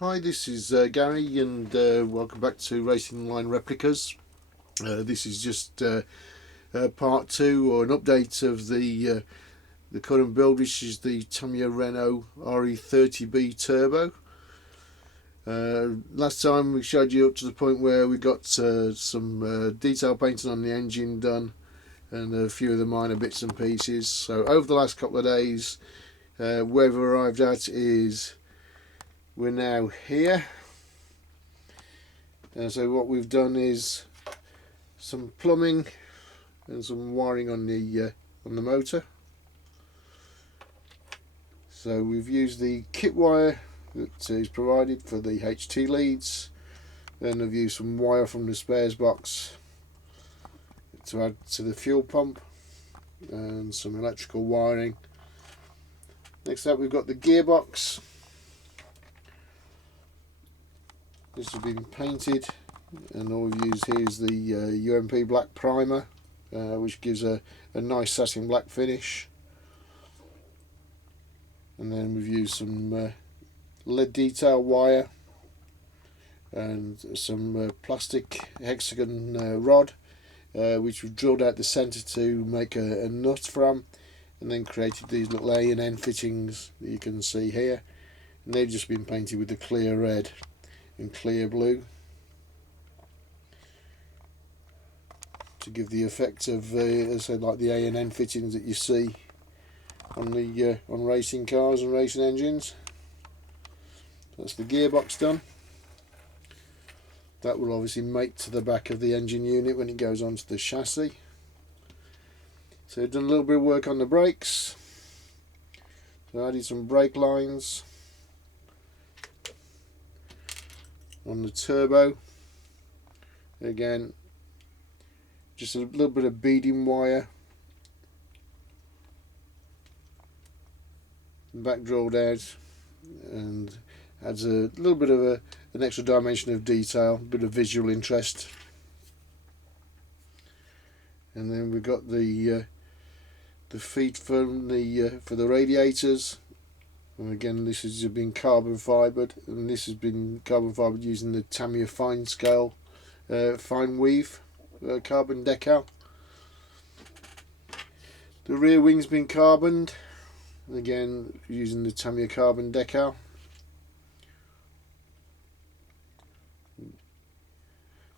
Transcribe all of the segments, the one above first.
Hi, this is Gary, and welcome back to Racing Line Replicas. This is just part two, or an update of the current build, which is the Tamiya Renault RE30B Turbo. Last time we showed you up to the point where we got some detail painting on the engine done, and a few of the minor bits and pieces. So over the last couple of days, where we've arrived at is we're now here. So what we've done is some plumbing and some wiring on the motor. So we've used the kit wire that is provided for the HT leads. Then I've used some wire from the spares box to add to the fuel pump, and some electrical wiring. Next up, we've got the gearbox. This has been painted, and all we've used here is the UMP black primer, which gives a nice satin black finish. And then we've used some lead detail wire and some plastic hexagon rod, which we've drilled out the centre to make a nut from, and then created these little A and N fittings that you can see here. And they've just been painted with the clear red and clear blue to give the effect of as I said, like the A and N fittings that you see on the on racing cars and racing engines. That's the gearbox done. That will obviously mate to the back of the engine unit when it goes onto the chassis. So we've done a little bit of work on the brakes. So I added some brake lines on the turbo. Again, just a little bit of beading wire, back drilled out, and adds a little bit of an extra dimension of detail, a bit of visual interest. And then we've got the feet from for the radiators. And again, this has been carbon fibered, and this has been carbon fibered using the Tamiya fine scale, fine weave carbon decal. The rear wing's been carboned, again using the Tamiya carbon decal.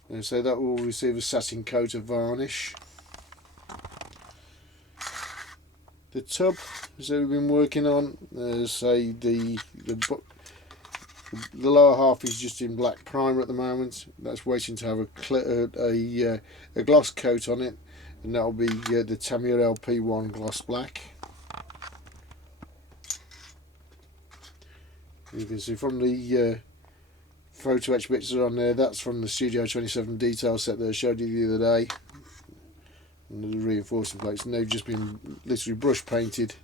And so that will receive a satin coat of varnish. The tub, so we've been working on, say the lower half is just in black primer at the moment. That's waiting to have a gloss coat on it, and that'll be the Tamiya LP1 gloss black. You can see from the photo etch bits that are on there, that's from the Studio 27 detail set that I showed you the other day. And the reinforcing plates, and they've just been literally brush painted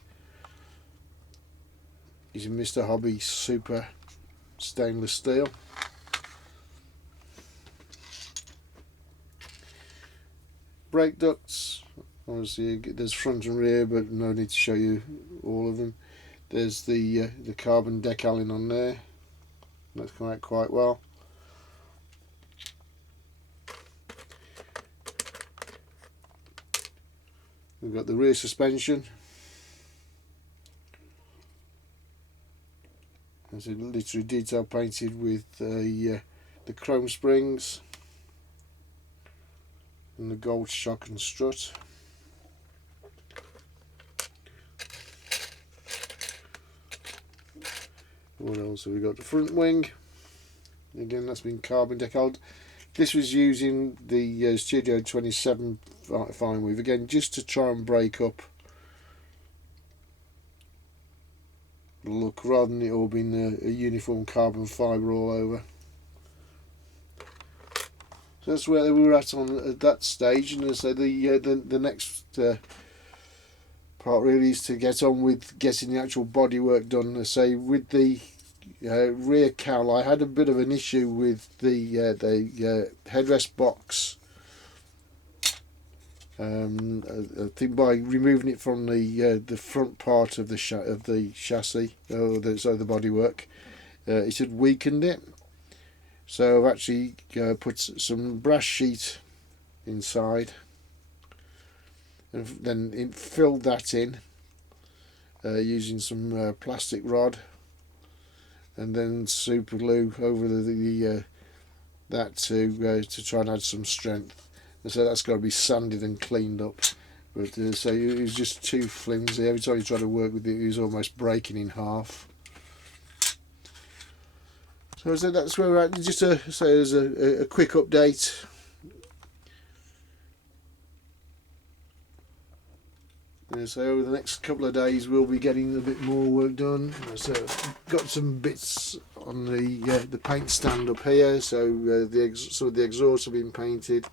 using Mr. Hobby Super stainless steel. Brake ducts, obviously there's front and rear, but no need to show you all of them. There's the carbon decaling on there. That's come out quite well. We've got the rear suspension. It's literally detail painted with the chrome springs and the gold shock and strut. What else have we got? The front wing. Again, that's been carbon decaled. This was using the Studio 27 fine weave, again just to try and break up the look rather than it all being a uniform carbon fibre all over. So that's where we were at that stage, and so the next part really is to get on with getting the actual bodywork done. I say with the rear cowl, I had a bit of an issue with the headrest box. I think by removing it from the front part of the chassis, so the bodywork, it had weakened it. So I've actually put some brass sheet inside, and then filled that in using some plastic rod, and then super glue over that to try and add some strength. And so that's got to be sanded and cleaned up. But so it was just too flimsy. Every time you try to work with it, it was almost breaking in half. So that's where we're at. Just to say as a quick update. So over the next couple of days we'll be getting a bit more work done. So got some bits on the paint stand up here. So some of the exhausts have been painted,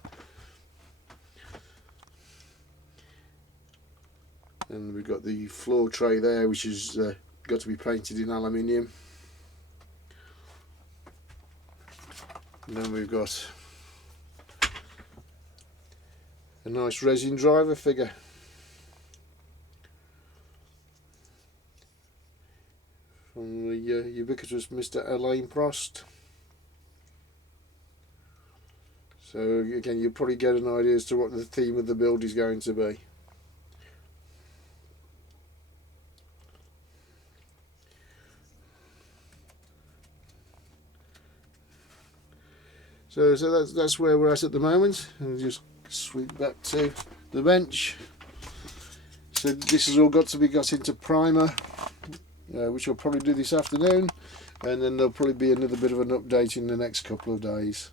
and we've got the floor tray there, which has got to be painted in aluminium. And then we've got a nice resin driver figure from the ubiquitous Mr. Alain Prost. So again, you'll probably get an idea as to what the theme of the build is going to be. So that's where we're at the moment. I'll just sweep back to the bench. So this has all got to be got into primer, which I'll probably do this afternoon, and then there'll probably be another bit of an update in the next couple of days.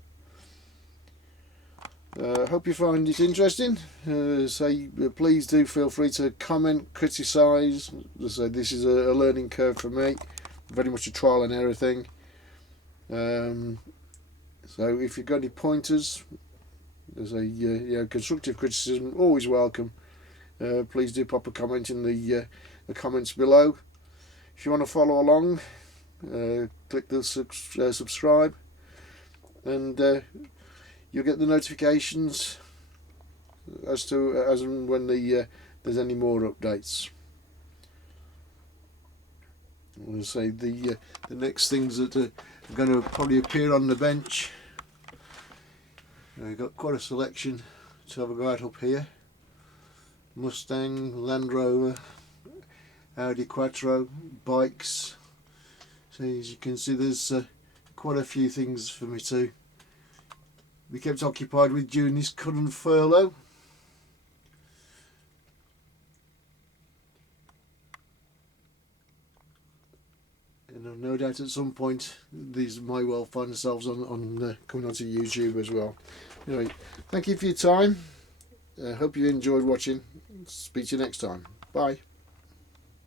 Hope you find it interesting. Please do feel free to comment, criticise. So this is a learning curve for me, very much a trial and error thing. So if you've got any pointers, there's constructive criticism, always welcome. Please do pop a comment in the comments below. If you want to follow along, click the subscribe, and you'll get the notifications as and when there's any more updates. I'm going to say the next things that are going to probably appear on the bench. We've got quite a selection to have a go at up here. Mustang, Land Rover, Audi Quattro, bikes. So as you can see, there's quite a few things for me to be kept occupied with during this current furlough. And I've no doubt at some point these may well find themselves on coming onto YouTube as well. Anyway, thank you for your time. I hope you enjoyed watching. Speak to you next time. Bye.